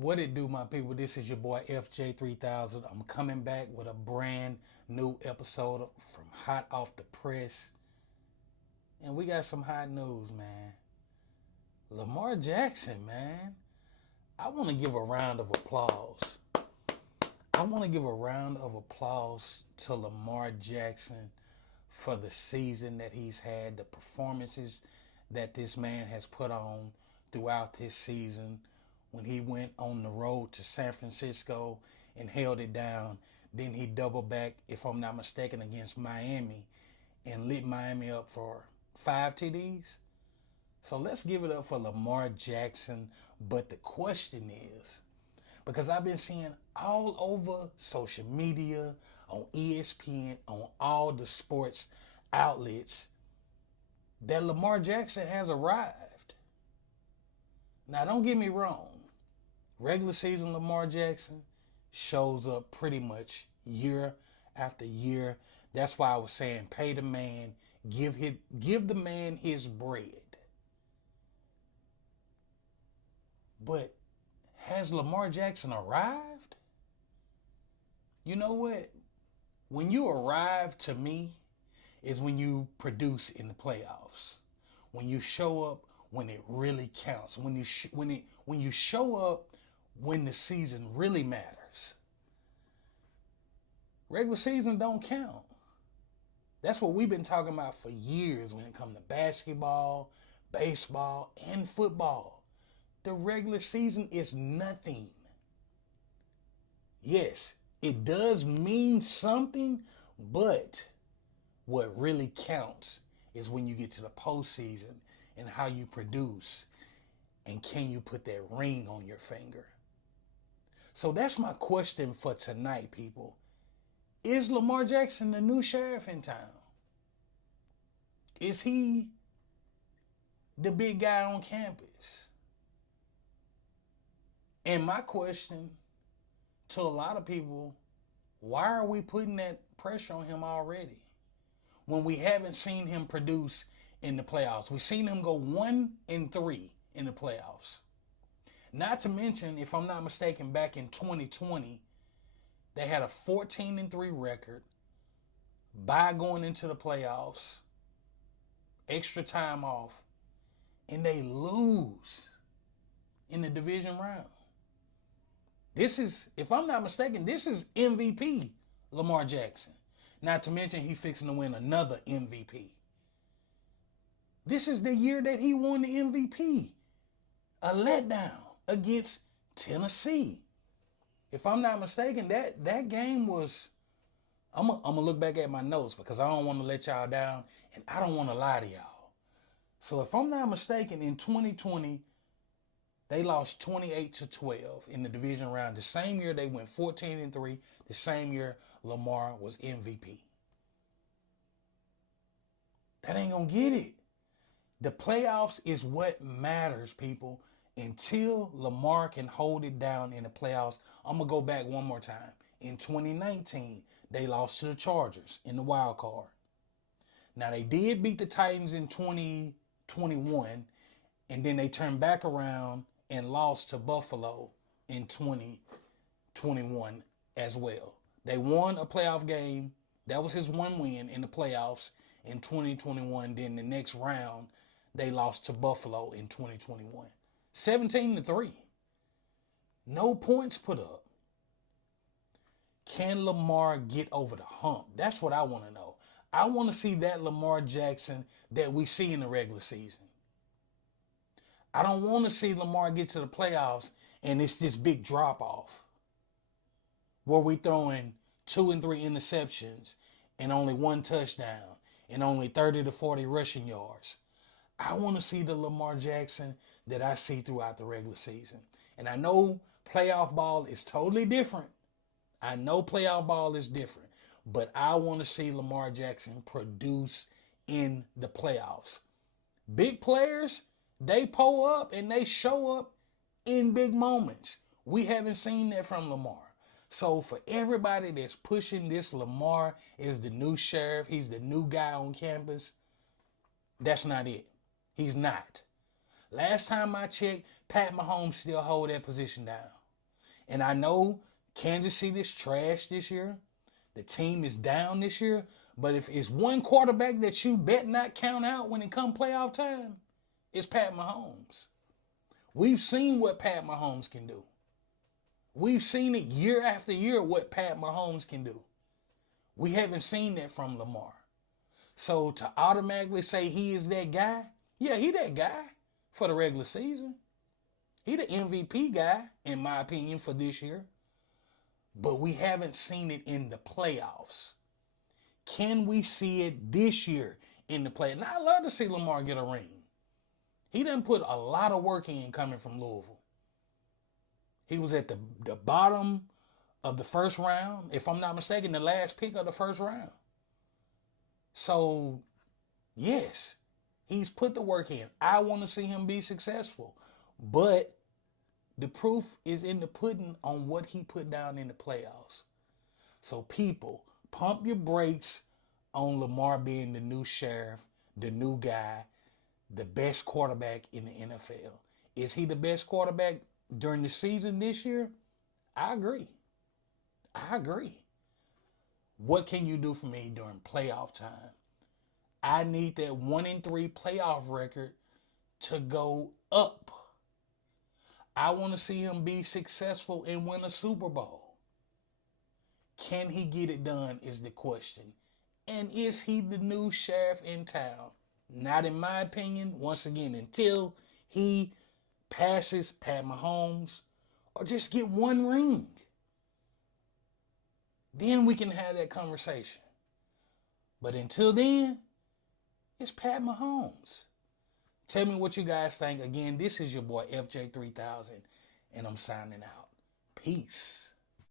What it do, my people? This is your boy FJ3000. I'm coming back with a brand new episode from hot off the press. And we got some hot news, man. Lamar Jackson, man. I want to give a round of applause. I want to give a round of applause to Lamar Jackson for the season that he's had, the performances that this man has put on throughout this season. When he went on the road to San Francisco and held it down, then he doubled back, if I'm not mistaken, against Miami and lit Miami up for 5 TDs. So let's give it up for Lamar Jackson. But the question is, because I've been seeing all over social media, on ESPN, on all the sports outlets, that Lamar Jackson has arrived. Now, don't get me wrong. Regular season Lamar Jackson shows up pretty much year after year. That's why I was saying pay the man, give the man his bread. But has Lamar Jackson arrived? You know what? When you arrive, to me, is when you produce in the playoffs. When you show up when it really counts. When you show up when the season really matters. Regular season don't count. That's what we've been talking about for years when it comes to basketball, baseball, and football. The regular season is nothing. Yes, it does mean something, but what really counts is when you get to the postseason and how you produce and can you put that ring on your finger. So that's my question for tonight, people. Is Lamar Jackson the new sheriff in town? Is he the big guy on campus? And my question to a lot of people, why are we putting that pressure on him already when we haven't seen him produce in the playoffs? We've seen him go 1-3 in the playoffs. Not to mention, if I'm not mistaken, back in 2020, they had a 14-3 record by going into the playoffs, extra time off, and they lose in the division round. This is, if I'm not mistaken, this is MVP Lamar Jackson. Not to mention he's fixing to win another MVP. This is the year that he won the MVP. A letdown against Tennessee. If I'm not mistaken, that game was, I'm gonna look back at my notes because I don't want to let y'all down and I don't want to lie to y'all. So if I'm not mistaken, in 2020, they lost 28-12 in the division round. The same year they went 14-3. The same year Lamar was MVP. That ain't gonna get it. The playoffs is what matters, people. Until Lamar can hold it down in the playoffs, I'm going to go back one more time. In 2019, they lost to the Chargers in the wild card. Now, they did beat the Titans in 2021, and then they turned back around and lost to Buffalo in 2021 as well. They won a playoff game. That was his one win in the playoffs in 2021. Then the next round, they lost to Buffalo in 2021. 17-3. No points put up. Can Lamar get over the hump? That's what I want to know. I want to see that Lamar Jackson that we see in the regular season. I don't want to see Lamar get to the playoffs and it's this big drop off where we throwing 2 and 3 interceptions and only 1 touchdown and only 30 to 40 rushing yards. I want to see the Lamar Jackson that I see throughout the regular season. And I know playoff ball is totally different. I know playoff ball is different. But I want to see Lamar Jackson produce in the playoffs. Big players, they pull up and they show up in big moments. We haven't seen that from Lamar. So for everybody that's pushing this Lamar is the new sheriff, he's the new guy on campus, that's not it. He's not. Last time I checked, Pat Mahomes still hold that position down. And I know Kansas City is trash this year. The team is down this year. But if it's one quarterback that you bet not count out when it come playoff time, it's Pat Mahomes. We've seen what Pat Mahomes can do. We've seen it year after year what Pat Mahomes can do. We haven't seen that from Lamar. So to automatically say he is that guy, yeah, he that guy for the regular season. He the MVP guy, in my opinion, for this year. But we haven't seen it in the playoffs. Can we see it this year in the playoffs? Now, I love to see Lamar get a ring. He done put a lot of work in coming from Louisville. He was at the bottom of the first round, if I'm not mistaken, the last pick of the first round. So, yes, he's put the work in. I want to see him be successful. But the proof is in the pudding on what he put down in the playoffs. So, people, pump your brakes on Lamar being the new sheriff, the new guy, the best quarterback in the NFL. Is he the best quarterback during the season this year? I agree. What can you do for me during playoff time? I need that 1-3 playoff record to go up. I want to see him be successful and win a Super Bowl. Can he get it done is the question. And is he the new sheriff in town? Not in my opinion, once again, until he passes Pat Mahomes or just get one ring. Then we can have that conversation. But until then, it's Pat Mahomes. Tell me what you guys think. Again, this is your boy FJ3000, and I'm signing out. Peace.